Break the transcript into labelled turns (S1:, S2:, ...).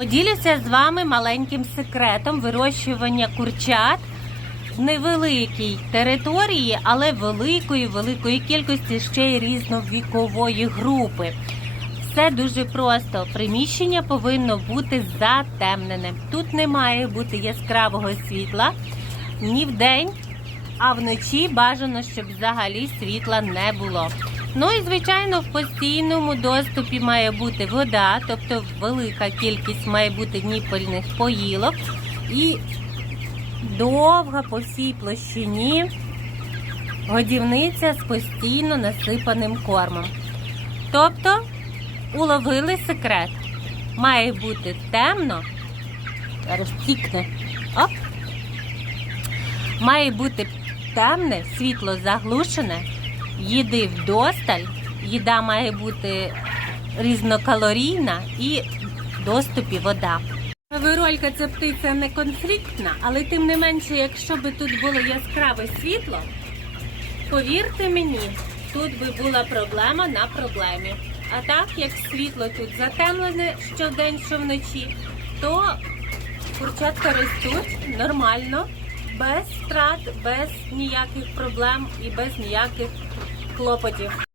S1: Поділюся з вами маленьким секретом вирощування курчат невеликій території, але великої, великої кількості ще й різновікової групи. Все дуже просто. Приміщення повинно бути затемнене. Тут не має бути яскравого світла ні вдень, а вночі бажано, щоб взагалі світла не було. Ну і звичайно, в постійному доступі має бути вода, тобто велика кількість має бути ніпольних поїлок і довга по всій площині годівниця з постійно насипаним кормом. Тобто уловили секрет. Має бути темно. Зараз тікне. Оп. Має бути темне, світло заглушене, їди вдосталь, їда має бути різнокалорійна і доступі вода. Виролька це птиця не конфліктна, але тим не менше, якщо би тут було яскраве світло, повірте мені, тут би була проблема на проблемі. А так як світло тут затемлене щодень, що вночі, то курчатка ростуть нормально, без втрат, без ніяких проблем і без ніяких клопотів.